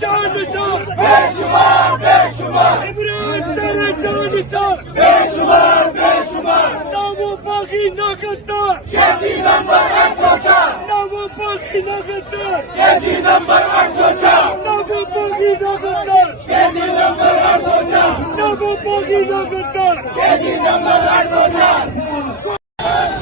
चांद सा बेशुमार बेशुमार इमरान तेरे चांद सा बेशुमार बेशुमार ना वो बागी ना गद्दार कैदी नंबर 804 ना वो बागी ना गद्दार कैदी नंबर 804 ना वो बागी ना गद्दार कैदी नंबर 804 ना वो बागी ना गद्दार कैदी नंबर 804